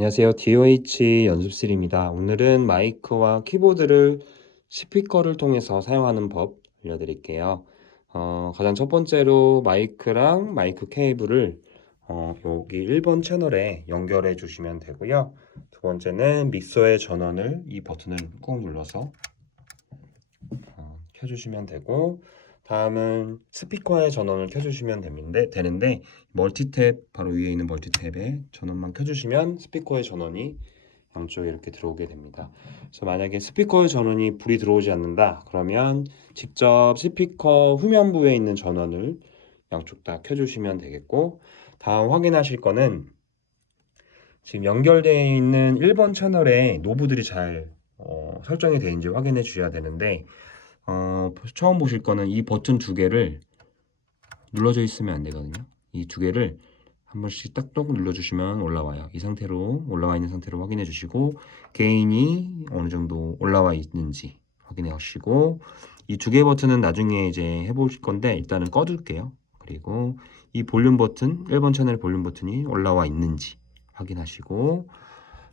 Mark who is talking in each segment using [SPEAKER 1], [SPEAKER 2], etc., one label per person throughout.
[SPEAKER 1] 안녕하세요. DOH 연습실입니다. 오늘은 마이크와 키보드를 스피커를 통해서 사용하는 법 알려드릴게요. 어, 가장 첫 번째로 마이크랑 마이크 케이블을 어, 여기 1번 채널에 연결해 주시면 되고요. 두 번째는 믹서의 전원을 이 버튼을 꾹 눌러서 어, 켜주시면 되고 다음은 스피커의 전원을 켜주시면 되는데, 되는데 멀티탭 바로 위에 있는 멀티탭에 전원만 켜주시면 스피커의 전원이 양쪽에 이렇게 들어오게 됩니다. 그래서 만약에 스피커의 전원이 불이 들어오지 않는다 그러면 직접 스피커 후면부에 있는 전원을 양쪽 다 켜주시면 되겠고 다음 확인하실 거는 지금 연결되어 있는 1번 채널에 노브들이 잘 어, 설정이 되는지 확인해 주셔야 되는데 어, 처음 보실 거는 이 버튼 두 개를 눌러져 있으면 안 되거든요. 이 두 개를 한 번씩 딱딱 눌러주시면 올라와요. 이 상태로 올라와 있는 상태로 확인해 주시고 게인이 어느 정도 올라와 있는지 확인해 주시고 이 두 개 버튼은 나중에 이제 해보실 건데 일단은 꺼둘게요. 그리고 이 볼륨 버튼 1번 채널 볼륨 버튼이 올라와 있는지 확인하시고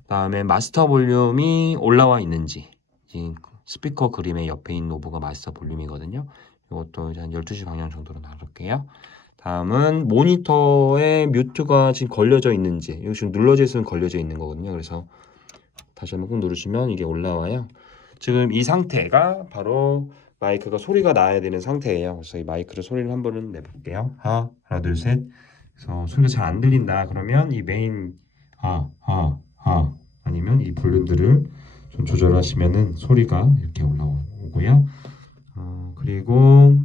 [SPEAKER 1] 다음에 마스터 볼륨이 올라와 있는지 이 스피커 그림의 옆에 있는 노브가 마스터 볼륨이거든요. 이것도 이제 한 12시 방향 정도로 놔둘게요. 다음은 모니터에 뮤트가 지금 걸려져 있는지 이거 지금 눌러져 있으면 걸려져 있는 거거든요. 그래서 다시 한번 꾹 누르시면 이게 올라와요. 지금 이 상태가 바로 마이크가 소리가 나야 되는 상태예요. 그래서 이 마이크를 소리를 한 번은 내볼게요. 하, 하나, 둘, 셋. 그래서 소리가 잘 안 들린다. 그러면 이 메인 하, 하, 하 아니면 이 볼륨들을 좀 조절하시면은 소리가 이렇게 올라오고요. 어, 그리고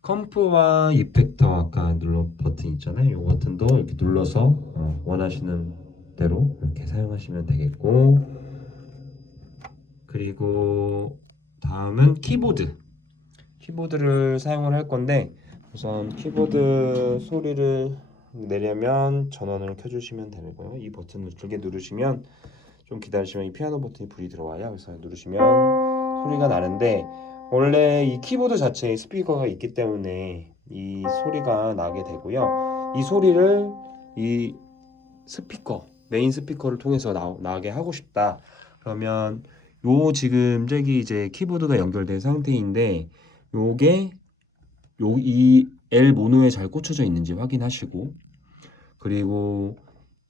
[SPEAKER 1] 컴프와 이펙터 아까 눌러 버튼 있잖아요. 이 버튼도 이렇게 눌러서 어, 원하시는 대로 이렇게 사용하시면 되겠고 그리고 다음은 키보드 키보드를 사용을 할 건데 우선 키보드 소리를 내려면 전원을 켜주시면 되고요. 이 버튼을 두 개 누르시면 좀 기다리시면 이 피아노 버튼이 불이 들어와요. 그래서 누르시면 소리가 나는데 원래 이 키보드 자체에 스피커가 있기 때문에 이 소리가 나게 되고요. 이 소리를 이 스피커 메인 스피커를 통해서 나, 나게 하고 싶다. 그러면 요 지금 저기 이제 키보드가 연결된 상태인데 요게 요 이 L 모노에 잘 꽂혀져 있는지 확인하시고 그리고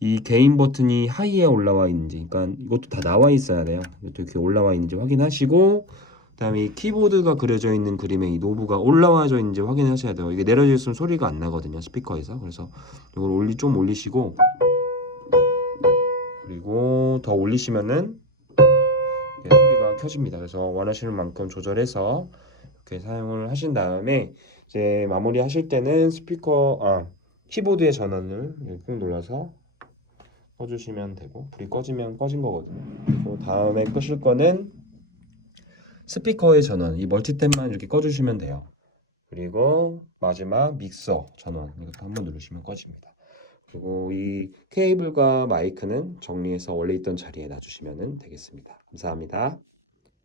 [SPEAKER 1] 이 개인 버튼이 하이에 올라와 있는지 그러니까 이것도 다 나와 있어야 돼요. 이렇게 올라와 있는지 확인하시고 그다음에 이 키보드가 그려져 있는 그림에 이 노브가 올라와져 있는지 확인하셔야 돼요. 이게 내려져 있으면 소리가 안 나거든요. 스피커에서. 그래서 이걸 올리 좀 올리시고 그리고 더 올리시면은 네, 소리가 켜집니다. 그래서 원하시는 만큼 조절해서 이렇게 사용을 하신 다음에 이제 마무리 하실 때는 스피커 아 키보드의 전원을 꾹 눌러서 꺼주시면 되고 불이 꺼지면 꺼진 거거든요. 그리고 다음에 끄실 거는 스피커의 전원 이 멀티탭만 이렇게 꺼주시면 돼요. 그리고 마지막 믹서 전원 이것도 한번 누르시면 꺼집니다. 그리고 이 케이블과 마이크는 정리해서 원래 있던 자리에 놔주시면 되겠습니다. 감사합니다.